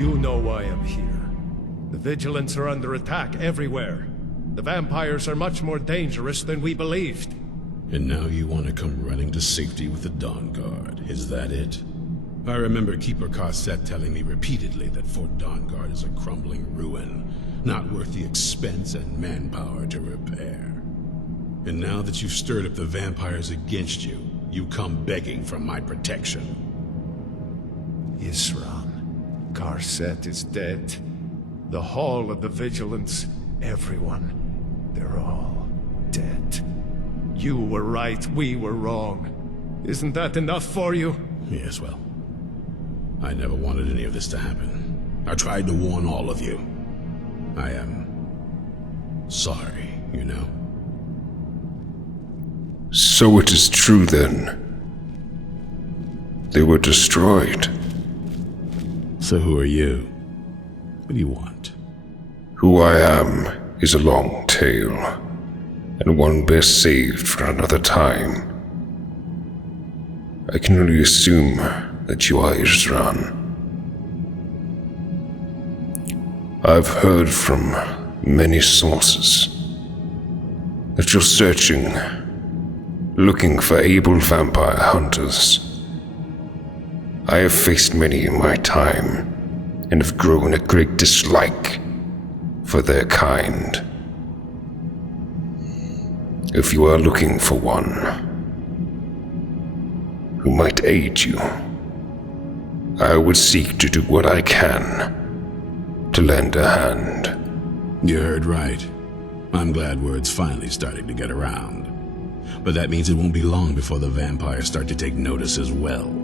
You know why I'm here. The Vigilants are under attack everywhere. The vampires are much more dangerous than we believed. And now you want to come running to safety with the Dawnguard, is that it? I remember Keeper Carset telling me repeatedly that Fort Dawnguard is a crumbling ruin, not worth the expense and manpower to repair. And now that you've stirred up the vampires against you, you come begging for my protection. Isran, Carset is dead. The Hall of the Vigilants, everyone, they're all dead. You were right, we were wrong. Isn't that enough for you? Yes, well, I never wanted any of this to happen. I tried to warn all of you. I am sorry, you know? So it is true then. They were destroyed. So who are you? What do you want? Who I am is a long tale, and one best saved for another time. I can only assume that you are Isran. I've heard from many sources that you're searching, looking for able vampire hunters. I have faced many in my time, and have grown a great dislike for their kind. If you are looking for one who might aid you, I would seek to do what I can to lend a hand. You heard right. I'm glad word's finally starting to get around. But that means it won't be long before the vampires start to take notice as well.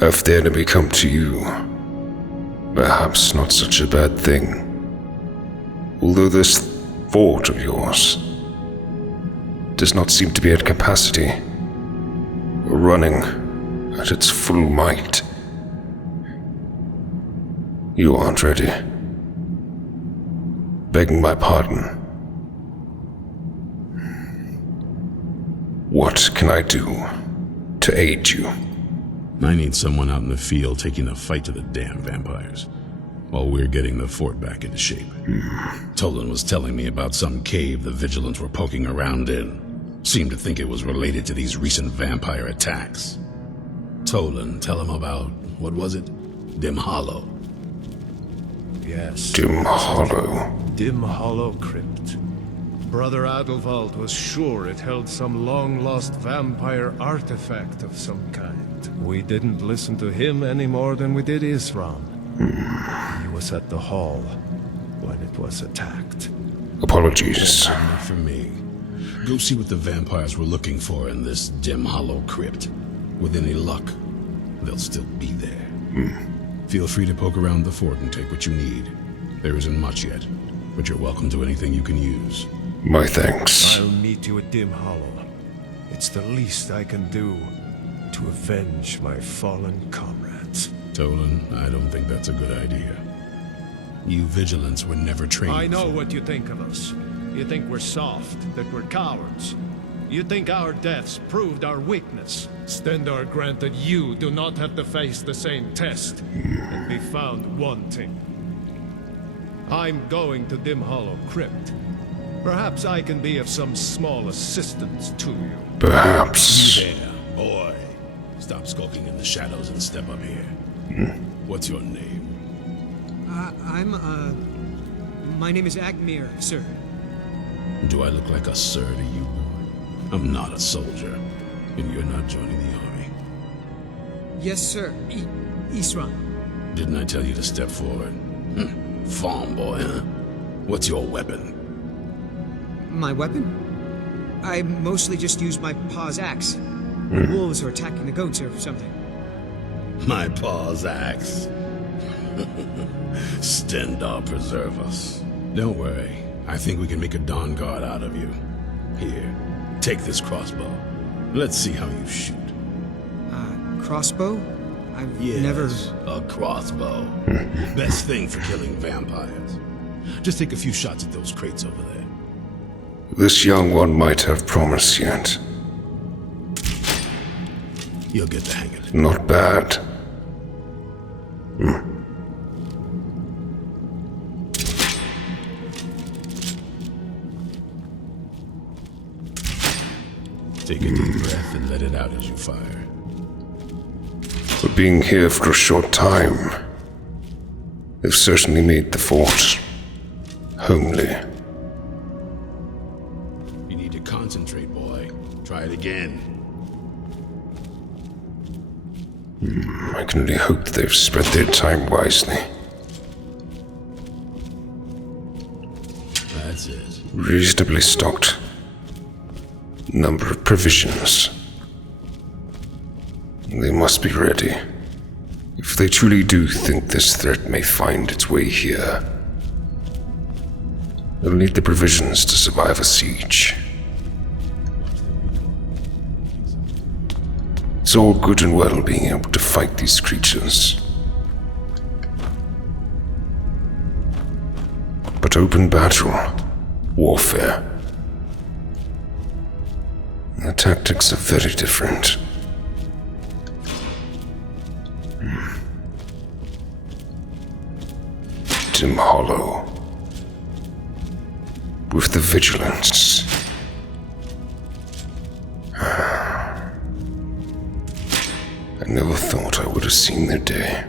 Have the enemy come to you? Perhaps not such a bad thing. Although this fort of yours does not seem to be at capacity, or running at its full might. You aren't ready. Begging my pardon. What can I do to aid you? I need someone out in the field taking the fight to the damn vampires, while we're getting the fort back into shape. Tolan was telling me about some cave the Vigilants were poking around in. Seemed to think it was related to these recent vampire attacks. Tolan, tell him about, what was it? Dim Hollow. Yes. Dim Hollow. Dim Hollow Crypt. Brother Adelwald was sure it held some long-lost vampire artifact of some kind. We didn't listen to him any more than we did Isran. He was at the hall when it was attacked. Apologies. Not for me. Go see what the vampires were looking for in this Dim Hollow Crypt. With any luck, they'll still be there. Feel free to poke around the fort and take what you need. There isn't much yet, but you're welcome to anything you can use. My thanks. I'll meet you at Dim Hollow. It's the least I can do to avenge my fallen comrades. Tolan, I don't think that's a good idea. You Vigilants were never trained. I know what you think of us. You think we're soft, that we're cowards. You think our deaths proved our weakness. Stendarr granted you do not have to face the same test and be found wanting. I'm going to Dim Hollow Crypt. Perhaps I can be of some small assistance to you. Perhaps. You there, boy. Stop skulking in the shadows and step up here. What's your name? My name is Agmir, sir. Do I look like a sir to you, boy? I'm not a soldier, and you're not joining the army. Yes, sir. Isran. Didn't I tell you to step forward? Farm boy, huh? What's your weapon? My weapon? I mostly just use my paw's axe. The wolves are attacking the goats or something. My paw's axe. Stendarr preserve us. Don't worry. I think we can make a Dawnguard out of you. Here, take this crossbow. Let's see how you shoot. Crossbow? I've Yes, never... a crossbow. Best thing for killing vampires. Just take a few shots at those crates over there. This young one might have promise yet. You'll get the hang of it. Not bad. Take a deep breath and let it out as you fire. But being here for a short time, they've certainly made the fort homely. You need to concentrate, boy. Try it again. I can only hope that they've spent their time wisely. That's it. Reasonably stocked. Number of provisions. They must be ready. If they truly do think this threat may find its way here, they'll need the provisions to survive a siege. It's all good and well being able to fight these creatures. But open battle, warfare, the tactics are very different. Dim hollow. With the vigilance. I never thought I would have seen the day.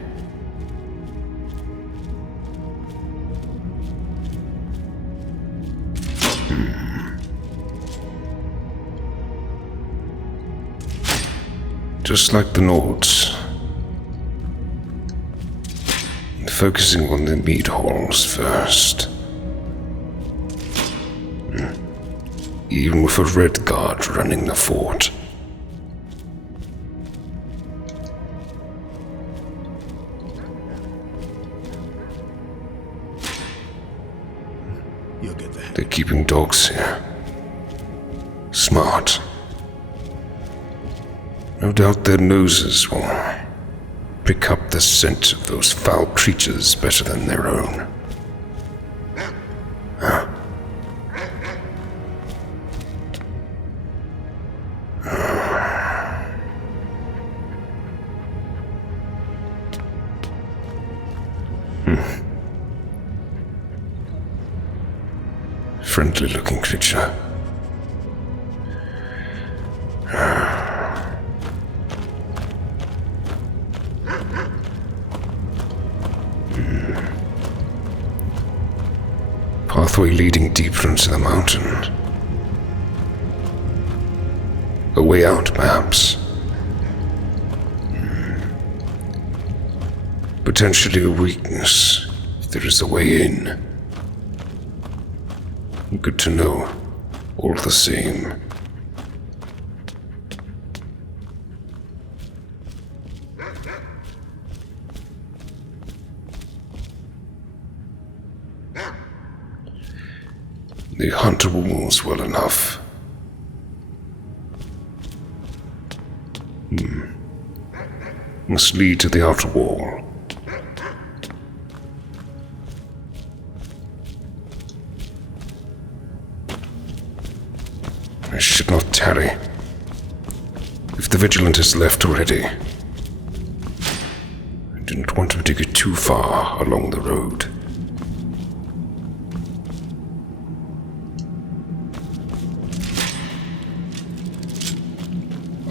Just like the Nords. Focusing on the meat halls first. Even with a red guard running the fort. You'll get that. They're keeping dogs here. Smart. No doubt their noses will pick up the scent of those foul creatures better than their own. Friendly looking creature. Pathway leading deeper into the mountain. A way out, perhaps. Potentially a weakness, if there is a way in. Good to know, all the same. The hunter walls well enough. Must lead to the outer wall. I should not tarry. If the Vigilant has left already, I didn't want him to get too far along the road.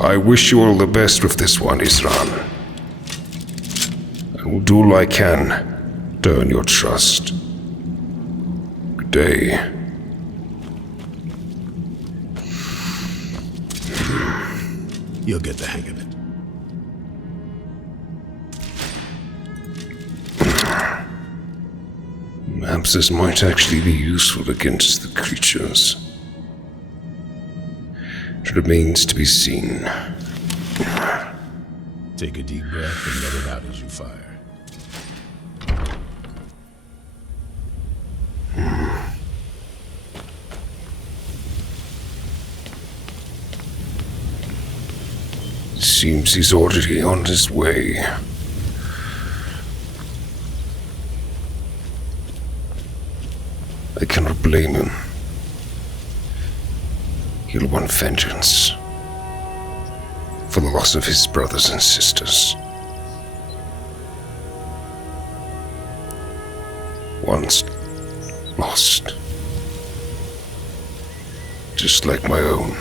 I wish you all the best with this one, Isran. I will do all I can to earn your trust. Good day. You'll get the hang of it. Perhaps this might actually be useful against the creatures. It remains to be seen. Take a deep breath and let it out as you fire. Seems he's already on his way. I cannot blame him. He'll want vengeance for the loss of his brothers and sisters. Once lost. Just like my own.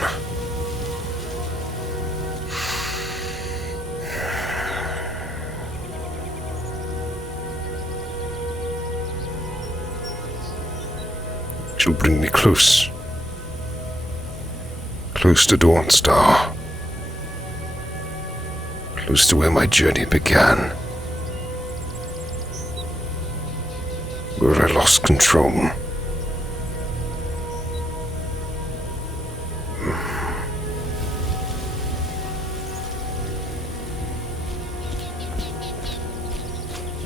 She'll bring me close. Close to Dawnstar. Close to where my journey began. Where I lost control.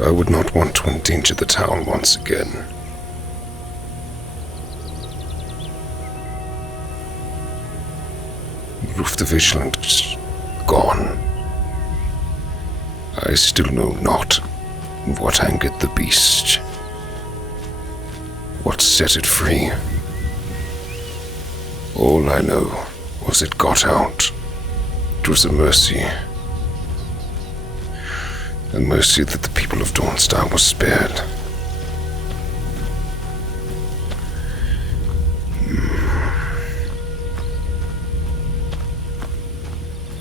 I would not want to endanger the town once again. Roof the Vigilant is gone. I still know not what angered the beast. What set it free. All I know was it got out. It was a mercy. A mercy that the people of Dawnstar were spared.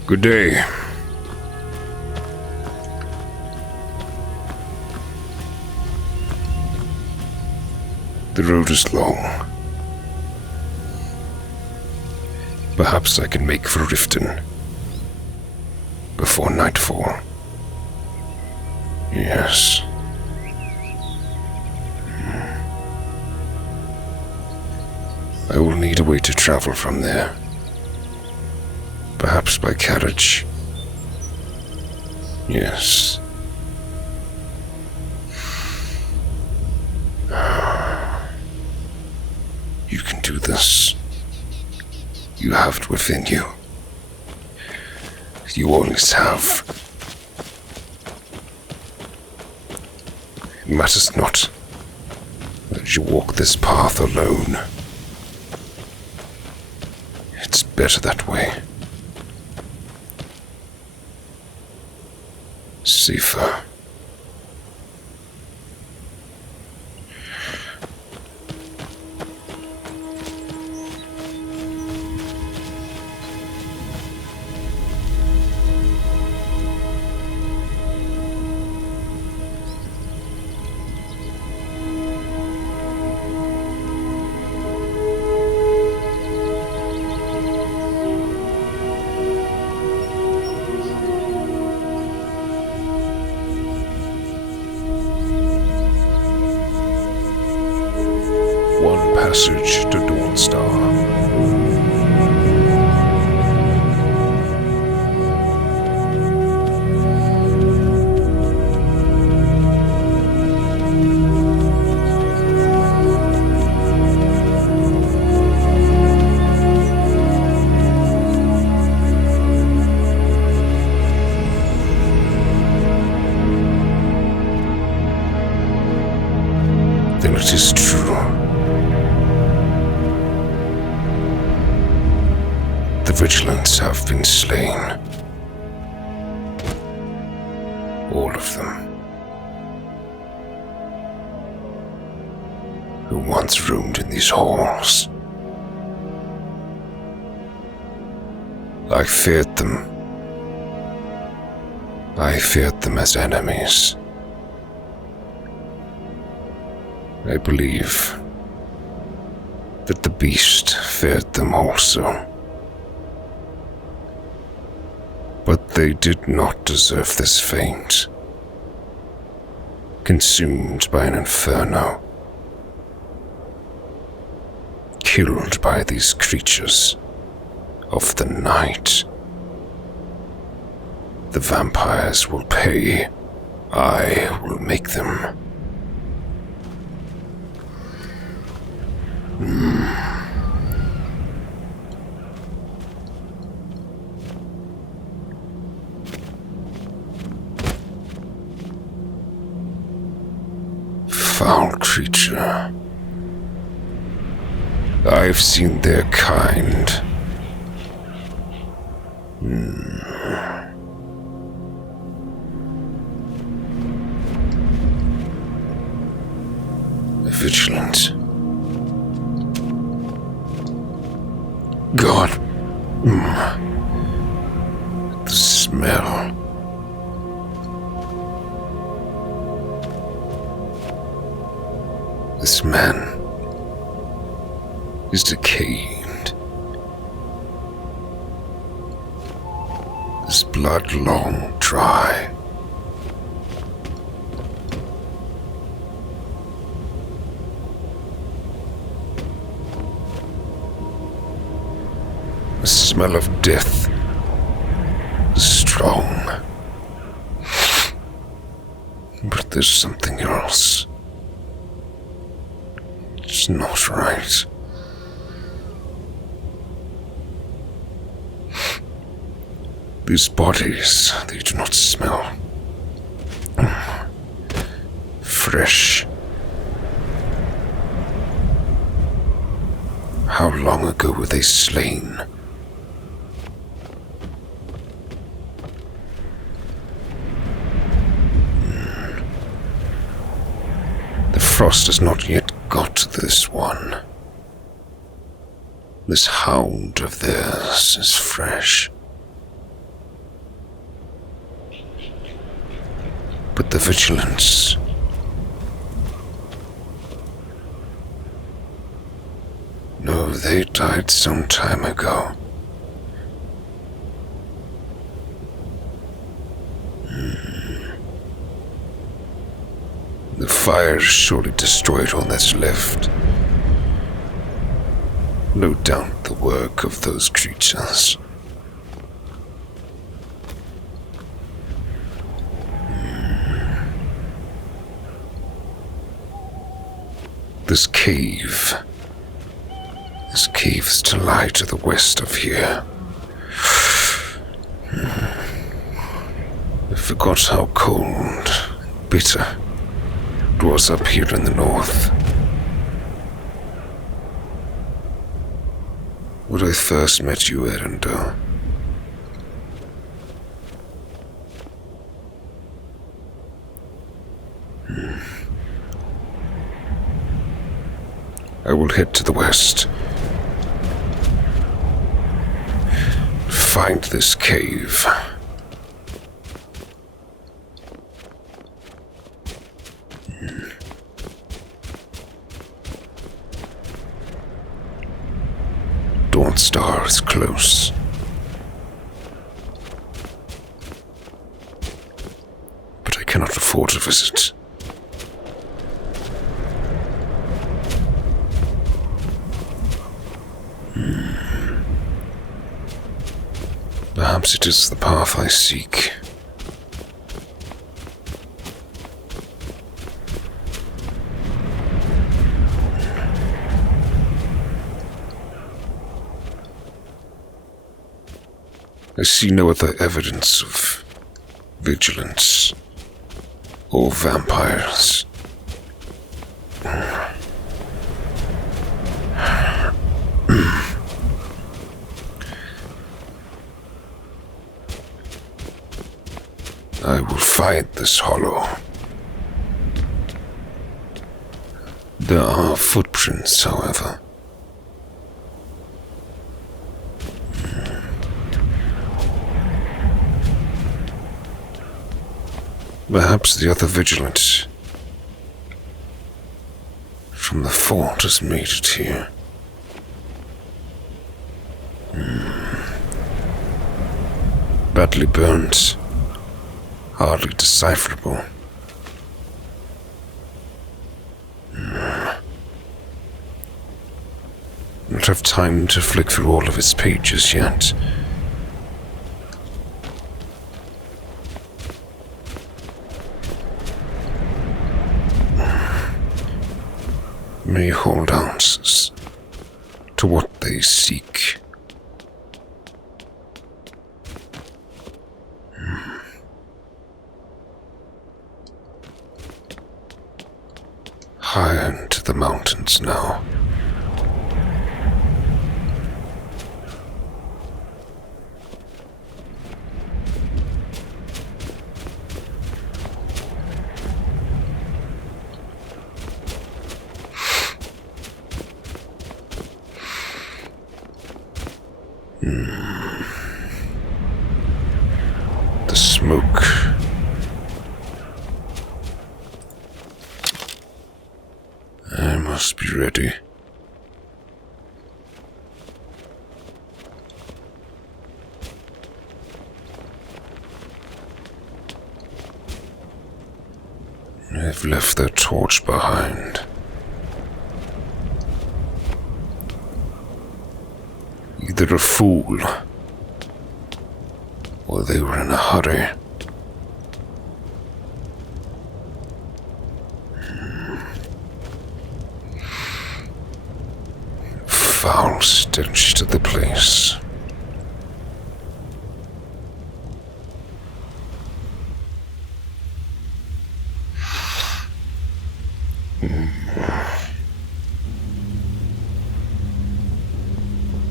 Good day. The road is long. Perhaps I can make for Riften before nightfall. Yes. I will need a way to travel from there. Perhaps by carriage. Yes. You can do this. You have it within you. You always have. It matters not that you walk this path alone. It's better that way. Safer. Passage to Dawnstar. Then it is true. The Vigilants have been slain. All of them. Who once roamed in these halls. I feared them. I feared them as enemies. I believe that the beast feared them also. But they did not deserve this fate. Consumed by an inferno. Killed by these creatures of the night. The vampires will pay. I will make them. Foul creature. I've seen their kind. vigilant. God. The smell. This man is decayed. His blood long dry. The smell of death is strong. But there's something else. It's not right. These bodies, they do not smell fresh. How long ago were they slain? The frost has not yet got to this one. This hound of theirs is fresh. But the vigilance... No, they died some time ago. The fire surely destroyed all that's left. No doubt the work of those creatures. This cave. This cave's to lie to the west of here. I forgot how cold, bitter it was up here in the north. When I first met you, Erendel, I will head to the west. Find this cave. Dawn Star is close. But I cannot afford to visit. Perhaps it is the path I seek. I see no other evidence of vigilance or vampires. I will find this hollow. There are footprints, however. Perhaps the other vigilant from the fort has made it here. Badly burnt. Hardly decipherable. Not have time to flick through all of its pages yet. May hold answers to what they seek. Higher into the mountains now. The smoke. I must be ready. They've left their torch behind. Either a fool, or they were in a hurry. Foul stench to the place.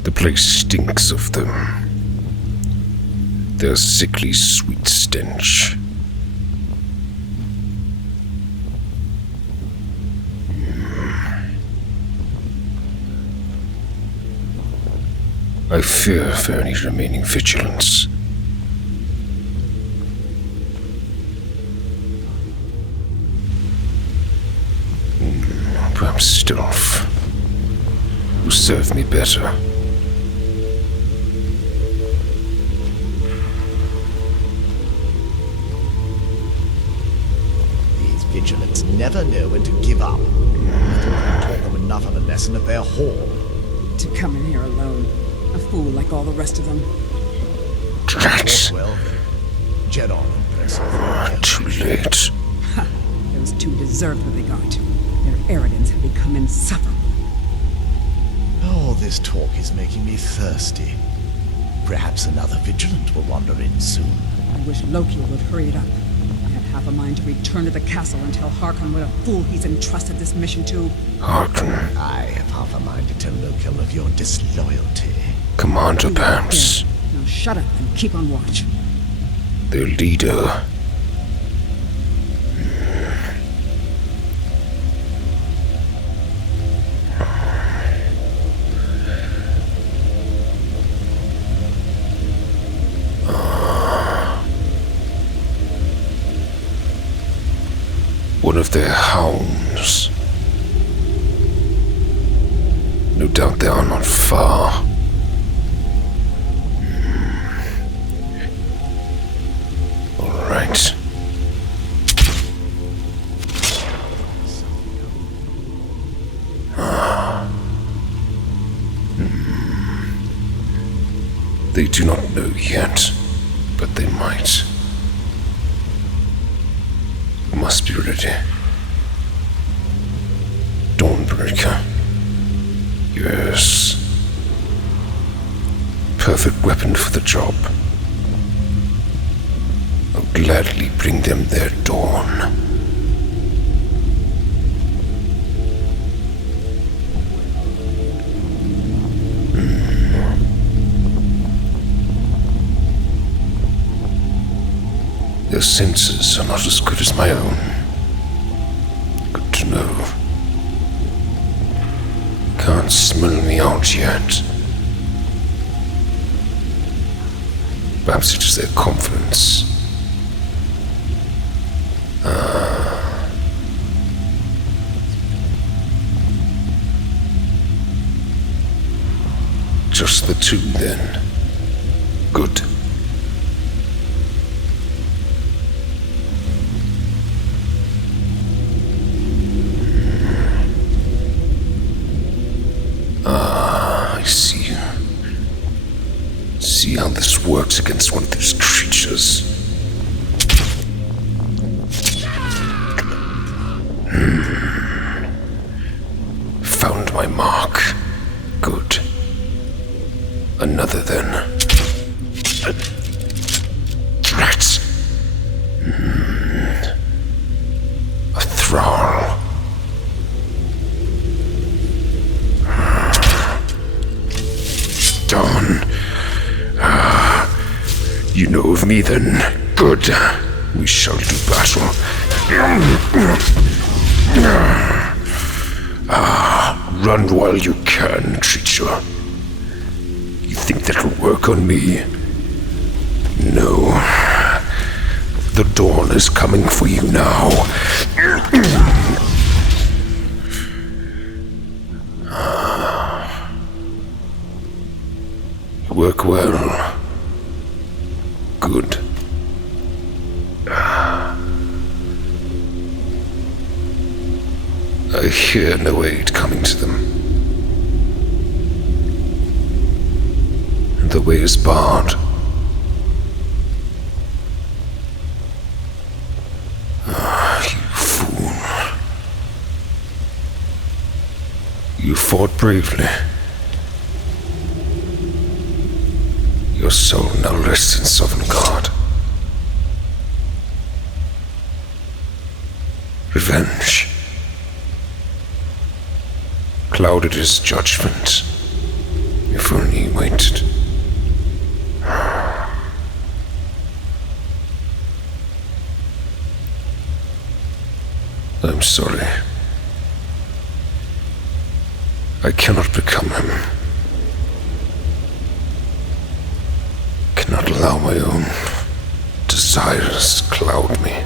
The place stinks of them. Their sickly sweet stench. I fear for any remaining vigilance. Perhaps stealth will serve me better. These vigilants never know when to give up. I taught them enough of a lesson at their hall. To come in here alone. A fool like all the rest of them. Rats! Well, jet on, impressive. Too late. Ha! Those two deserved what they got. Their arrogance had become insufferable. All this talk is making me thirsty. Perhaps another vigilant will wander in soon. I wish Loki would hurry it up. I had half a mind to return to the castle and tell Harkon what a fool he's entrusted this mission to. Harkon. I have half a mind to tell Loki of your disloyalty. Commander Pams. Here. Now shut up and keep on watch. Their leader. One of their hounds. No doubt they are not far. All right. They do not know yet, but they might. Must be ready. Dawnbreaker. Yes. Perfect weapon for the job. I'll gladly bring them their dawn. Their senses are not as good as my own. Good to know. Can't smell me out yet. Perhaps it is their confidence. Just the two then. Good. I see you. See how this works against one of these creatures. Found my mark. Good. Another then. Rats. A thrall. Dawn. You know of me then. Good. We shall do battle. Run while you can, creature. You think that'll work on me? No. The dawn is coming for you now. Work well. Good. I hear no aid coming to them. The way is barred. You fool. You fought bravely. Your soul now rests in Sovereign Guard. Revenge. Clouded his judgment. If only he waited. I'm sorry. I cannot become him. Cannot allow my own desires cloud me.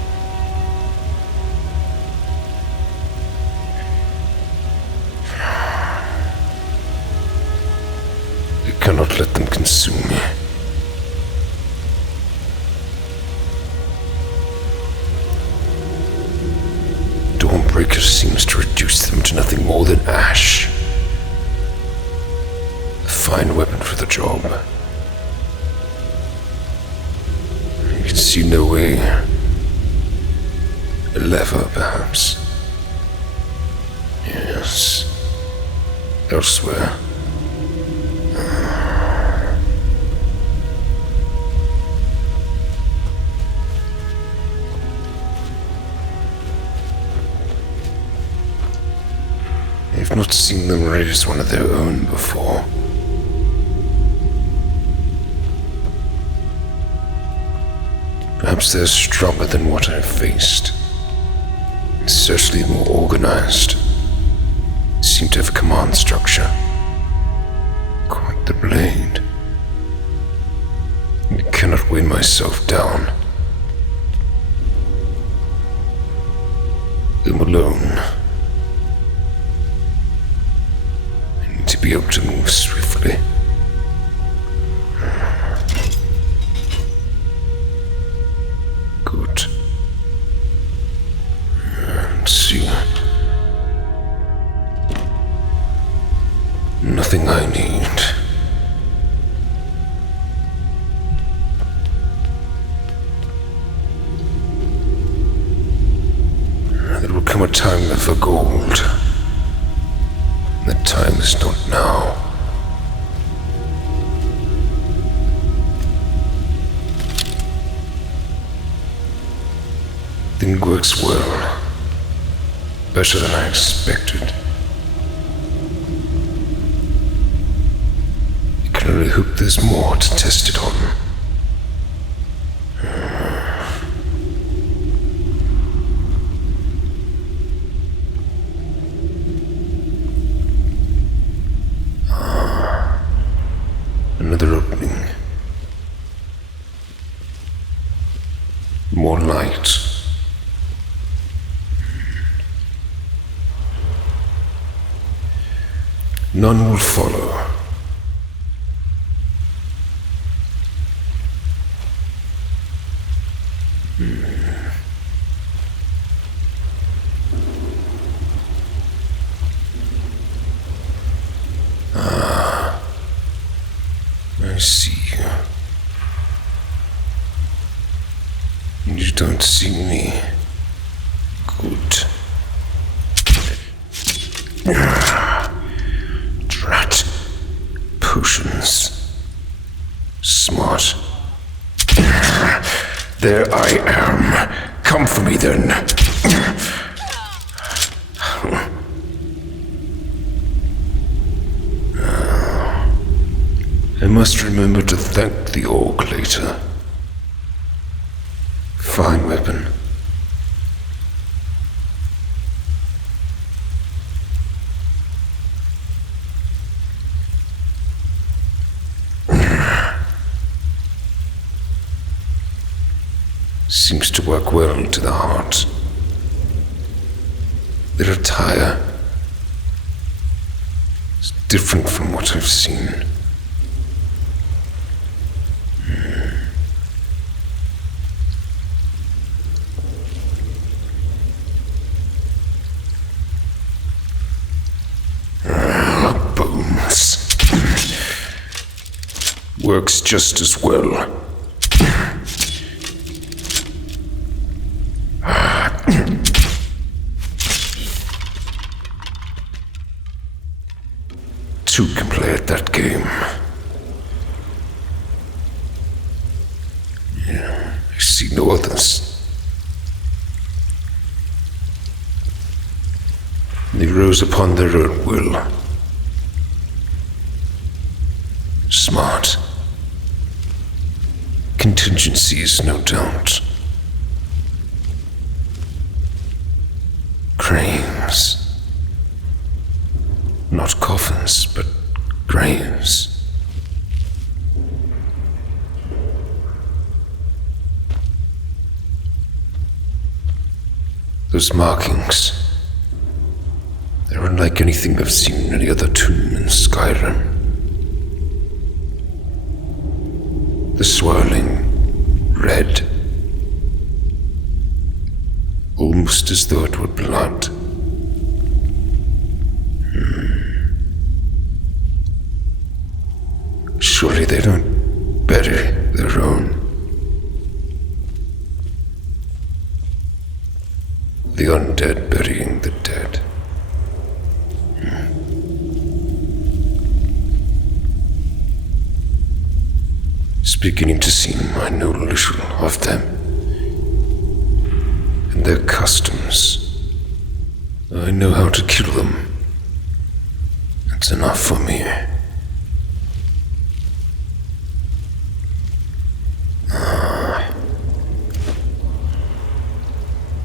I cannot let them consume me. Dawnbreaker seems to reduce them to nothing more than ash. A fine weapon for the job. You can see no way. A lever, perhaps. Yes. Elsewhere. I've not seen them raise one of their own before. Perhaps they're stronger than what I've faced. Certainly more organized. Seem to have a command structure. Quite the blade. I cannot weigh myself down. I'm alone. To be able to move swiftly. Good. And see. Nothing I need. There will come a time for gold. The time is not now. Thing works well. Better than I expected. I can only hope there's more to test it on. Another opening. More light. None will follow. I see you. You don't see me. Good. Drat. Potions. Smart. There I am. Come for me then. I must remember to thank the orc later. Fine weapon. seems to work well to the heart. Their attire is different from what I've seen. Bones. Works just as well. Two can play at that game. Yeah, I see no others. They rose upon their own will. Smart. Contingencies, no doubt. Cranes. Not coffins, but graves. Those markings, they're unlike anything I've seen in any other tomb in Skyrim. The swirling red, almost as though it were blood. Surely they don't bury their own. The undead burying the dead. It's beginning to seem I know little of them and their customs. I know how to kill them. That's enough for me.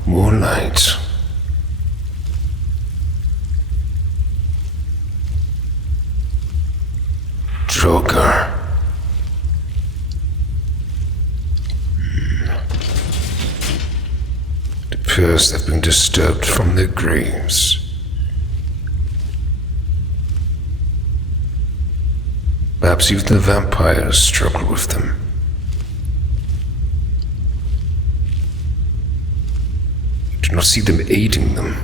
More light. Draugr. It appears they've been disturbed from their graves. Perhaps even the vampires struggle with them. I do not see them aiding them.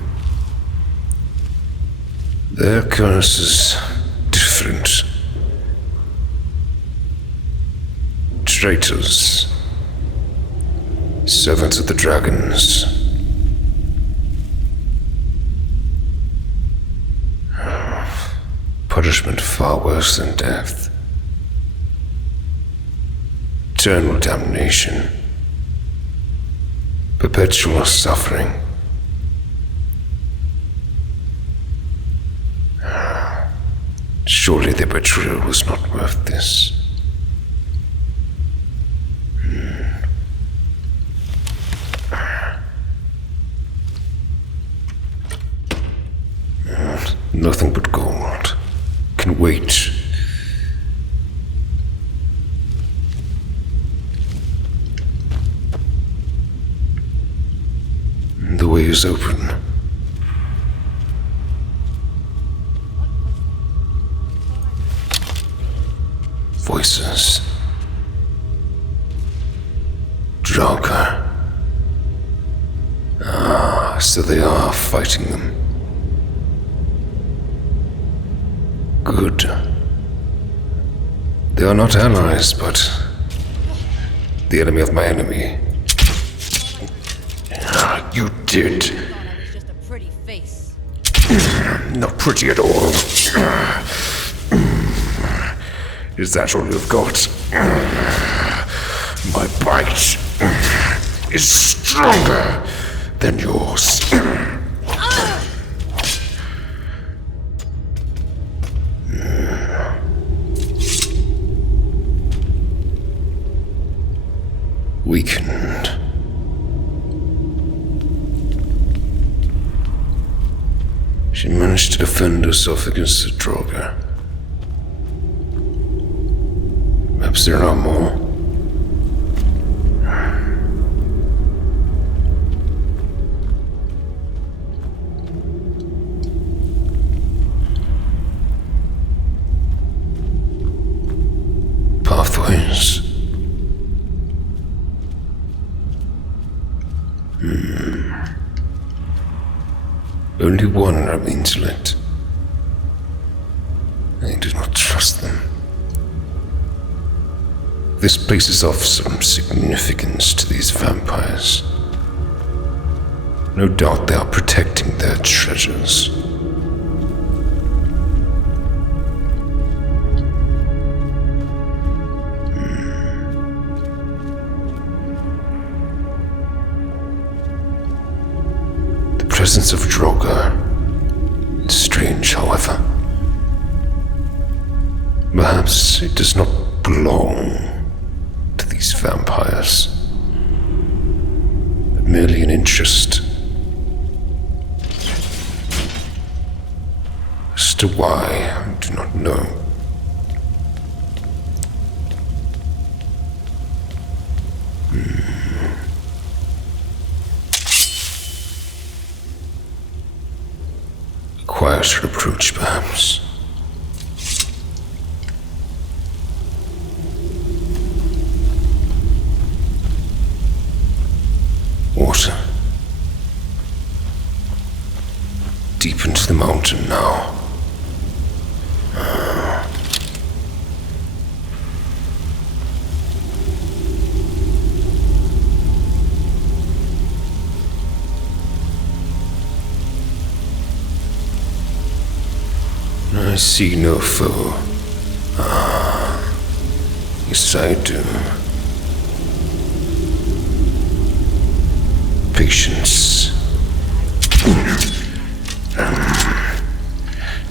Their curse is different. Traitors. Servants of the dragons. Punishment far worse than death. Eternal damnation. Perpetual suffering. Surely their betrayal was not worth this. Nothing but gold can wait. The way is open. Voices. Draugr. So they are fighting them. Good. They are not allies, but the enemy of my enemy. You did. It's just a pretty face. Not pretty at all. Is that all you've got? My bite is stronger than yours. Weakened. She managed to defend herself against the Draugr. Perhaps there are more. creatures. Only one remains lit. I do not trust them. This places off some significance to these vampires. No doubt they are protecting their treasures. The presence of Draugr is strange, however. Perhaps it does not belong to these vampires, but merely an interest. As to why, I do not know. A quieter approach, perhaps. Water. Deep into the mountain now. I see no foe. Yes, I do. Patience.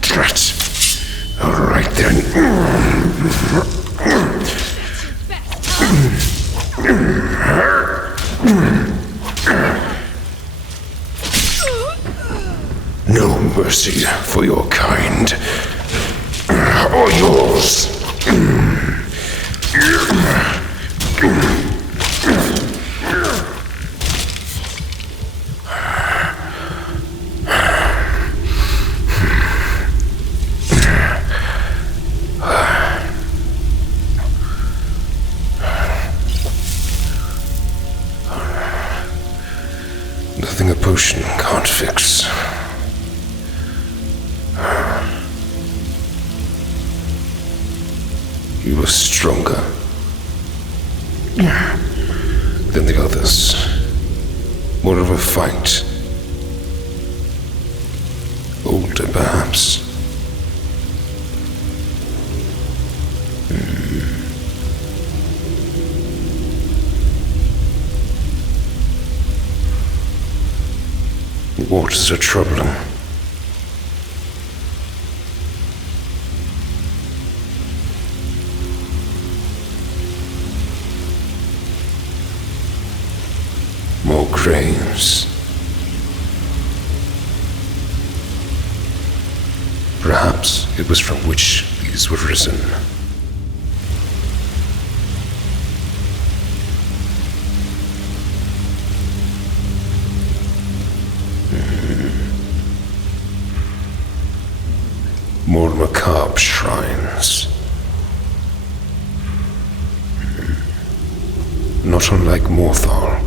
Drat. All right then. No mercy for your kind. Or yours. Nothing a potion can't fix. You were stronger than the others. More of a fight. Older, perhaps. The waters are troubling. More graves. Perhaps it was from which these were risen. More macabre shrines. Not unlike Morthal.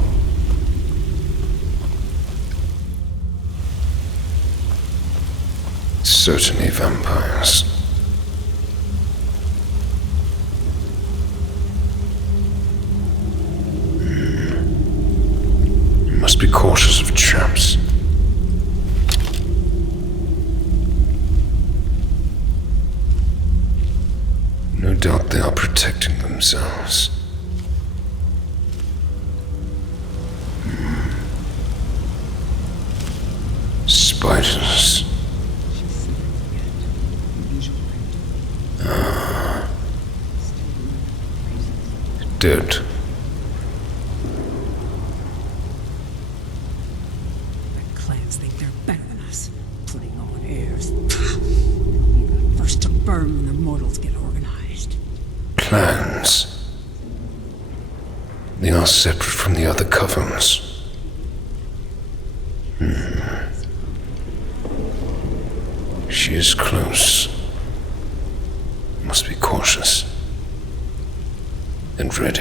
Certainly vampires. Must be cautious of traps. No doubt they are protecting themselves. Spiders. Dead. The clans think they're better than us, putting on airs. You're the first to burn when the mortals get organized. Clans. They are separate from the other covens. She is close. Must be cautious. and ready.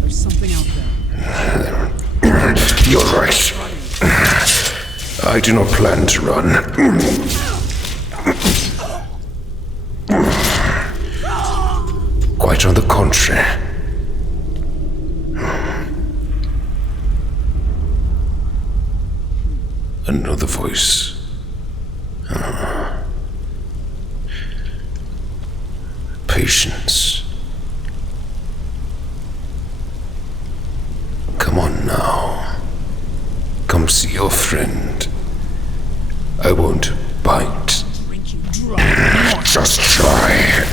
There's something out there. You're right. I do not plan to run. Quite on the contrary. Another voice. Patience. Come on now. Come see your friend. I won't bite. Drink you dry. Just try.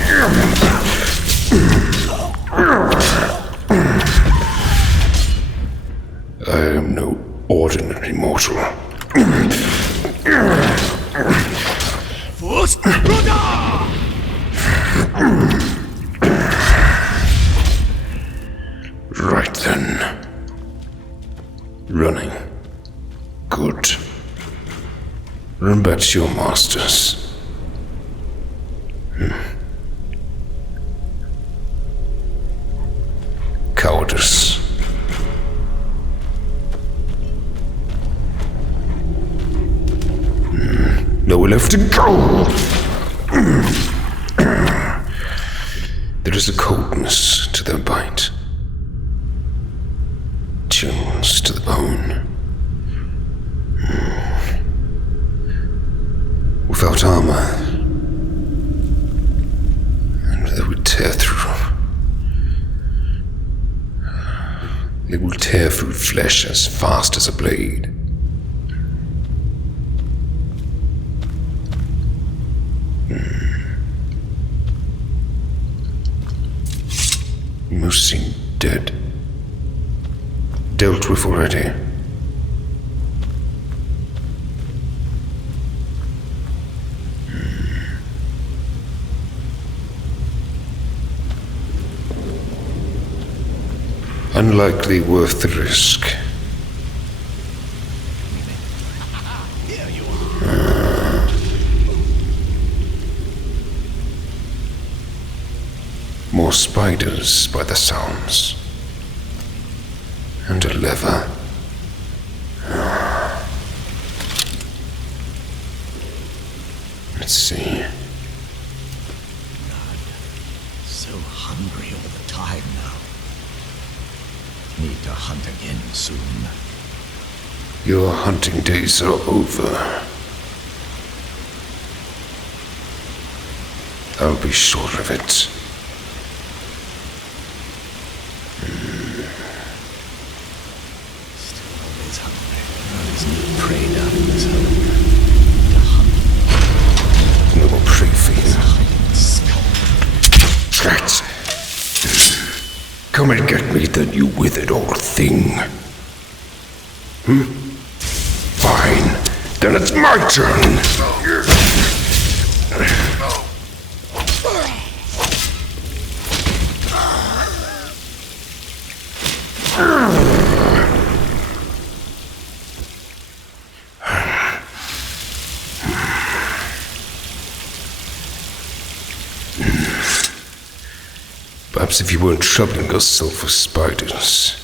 I am no ordinary mortal. Right then. Running. Good. Run back to your masters. Cowardice. Nowhere left to go. There is a coldness to their bite. Chills to the bone. Without armor, and they would tear through. They will tear through flesh as fast as a blade. Most seem dead. Dealt with already. Unlikely worth the risk. More spiders by the sounds. And a lever. Let's see. So hungry all the time now. Need to hunt again soon. Your hunting days are over. I'll be sure of it. Still always hungry. There's no prey down in this hole. To hunt. No more prey for you. Hiding scum. Rats! Come and get me, then, you withered old thing. Fine. Then it's my turn. Perhaps if you weren't troubling yourself with spiders.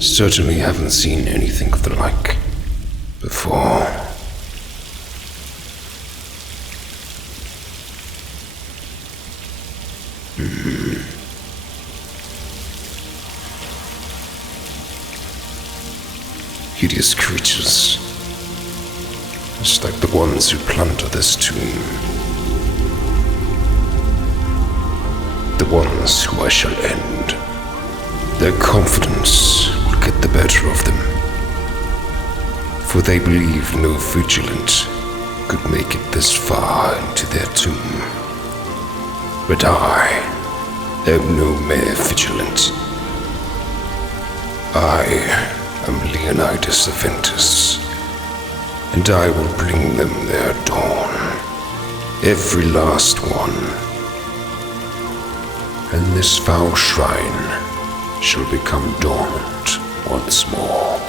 Certainly haven't seen anything of the like before. Hideous creatures, just like the ones who plunder this tomb. The ones who I shall end. Their confidence will get the better of them, for they believe no vigilant could make it this far into their tomb. But I am no mere vigilant. I am Leonidas Aventus, and I will bring them their dawn, every last one. And this foul shrine shall become dormant once more.